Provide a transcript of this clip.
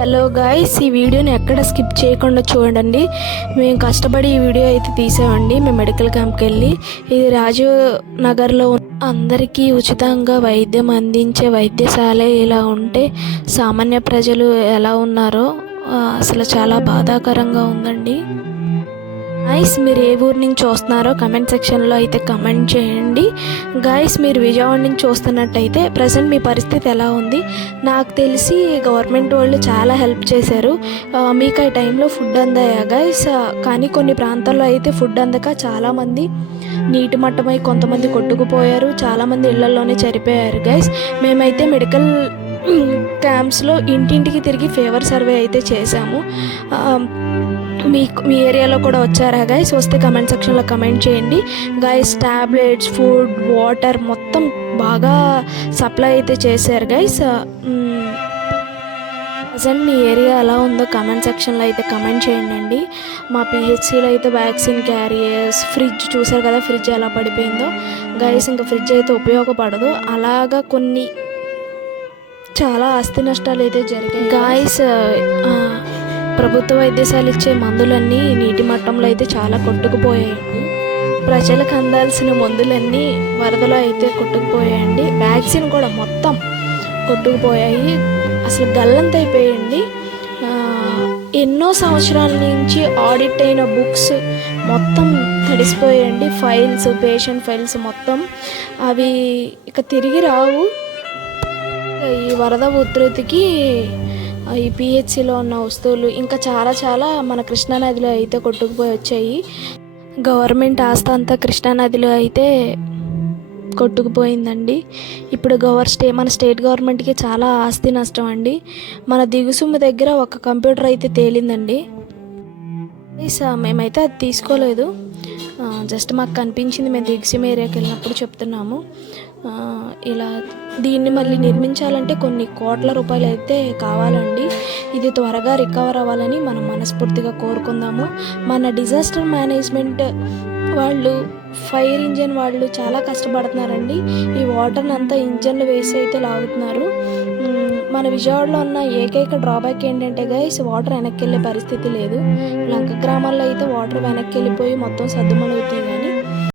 Hello guys ఈ వీడియోని ఎక్కడ స్కిప్ చేయకుండా చూడండి. మేము కష్టపడి ఈ వీడియో అయితే తీసామండి. మేము మెడికల్ క్యాంప్కి వెళ్ళి ఇది రాజు నగర్లో అందరికీ ఉచితంగా వైద్యం అందించే వైద్యశాల ఇలా ఉంటే సామాన్య ప్రజలు ఎలా ఉన్నారో అసలు చాలా బాధాకరంగా ఉందండి. గైస్ మీరు ఏ ఊరు నుంచి చూస్తున్నారో కమెంట్ సెక్షన్లో అయితే కమెంట్ చేయండి. గైస్ మీరు విజయవాడ నుంచి చూస్తున్నట్టయితే ప్రజెంట్ మీ పరిస్థితి ఎలా ఉంది? నాకు తెలిసి గవర్నమెంట్ వాళ్ళు చాలా హెల్ప్ చేశారు. మీకు ఆ టైంలో ఫుడ్ అందాయా గైస్ కానీ కొన్ని ప్రాంతాల్లో అయితే ఫుడ్ అందక చాలామంది నీటి మట్టమై కొంతమంది కొట్టుకుపోయారు. చాలామంది ఇళ్ళలోనే చనిపోయారు గైస్ మేమైతే మెడికల్ క్యాంప్స్లో ఇంటింటికి తిరిగి ఫేవర్ సర్వే అయితే చేశాము. మీ మీ ఏరియాలో కూడా వచ్చారా గైస్ వస్తే కమెంట్ సెక్షన్లో కమెంట్ చేయండి. గాయస్ టాబ్లెట్స్ ఫుడ్ వాటర్ మొత్తం బాగా సప్లై అయితే చేశారు గాయస్ ప్రజెంట్ మీ ఏరియా ఎలా ఉందో కమెంట్ సెక్షన్లో అయితే కమెంట్ చేయండి అండి. మా పిహెచ్సిలో అయితే వ్యాక్సిన్ క్యారియర్స్ ఫ్రిడ్జ్ చూసారు కదా ఫ్రిడ్జ్ ఎలా పడిపోయిందో. గైస్ ఇంకా ఫ్రిడ్జ్ అయితే ఉపయోగపడదు. అలాగా కొన్ని చాలా ఆస్తి నష్టాలు అయితే జరిగాయి. గాయస్ ప్రభుత్వ వైద్యశాల ఇచ్చే మందులన్నీ నీటి మట్టంలో అయితే చాలా కొట్టుకుపోయాయండి ప్రజలకు అందాల్సిన మందులన్నీ వరదలో అయితే కొట్టుకుపోయాయండి. వ్యాక్సిన్ కూడా మొత్తం కొట్టుకుపోయాయి. అసలు గల్లంత అయిపోయాయండి ఎన్నో సంవత్సరాల నుంచి ఆడిట్ అయిన బుక్స్ మొత్తం తడిసిపోయాయండి. ఫైల్స్ పేషెంట్ ఫైల్స్ మొత్తం. అవి ఇక తిరిగి రావు. ఈ వరద ఉధృతికి ఈ పిహెచ్సిలో ఉన్న వస్తువులు ఇంకా చాలా చాలా మన కృష్ణానదిలో అయితే కొట్టుకుపోయి వచ్చాయి. గవర్నమెంట్ ఆస్తి అంతా కృష్ణానదిలో అయితే కొట్టుకుపోయిందండి. ఇప్పుడు గవర్ స్టే మన స్టేట్ గవర్నమెంట్కి చాలా ఆస్తి నష్టం అండి. మన దిగుసుమ్మ దగ్గర ఒక కంప్యూటర్ అయితే తేలిందండి. మేమైతే అది తీసుకోలేదు. జస్ట్ మాకు కనిపించింది మేము దిగ్సిమ్ ఏరియాకి వెళ్ళినప్పుడు చెప్తున్నాము. ఇలా దీన్ని మళ్ళీ నిర్మించాలంటే కొన్ని కోట్ల రూపాయలు అయితే కావాలండి. ఇది త్వరగా రికవర్ అవ్వాలని మనం మనస్ఫూర్తిగా కోరుకుందాము. మన డిజాస్టర్ మేనేజ్మెంట్ వాళ్ళు ఫైర్ ఇంజన్ వాళ్ళు చాలా కష్టపడుతున్నారండి. ఈ వాటర్ని అంతా ఇంజన్లు వేసి అయితే లాగుతున్నారు. మన విజయవాడలో ఉన్న ఏకైక డ్రాబ్యాక్ ఏంటంటే గైస్ వాటర్ వెనక్కి వెళ్ళే పరిస్థితి లేదు. లంక గ్రామాల్లో అయితే వాటర్ వెనక్కి వెళ్ళిపోయి మొత్తం సద్దుమణుగుతాయి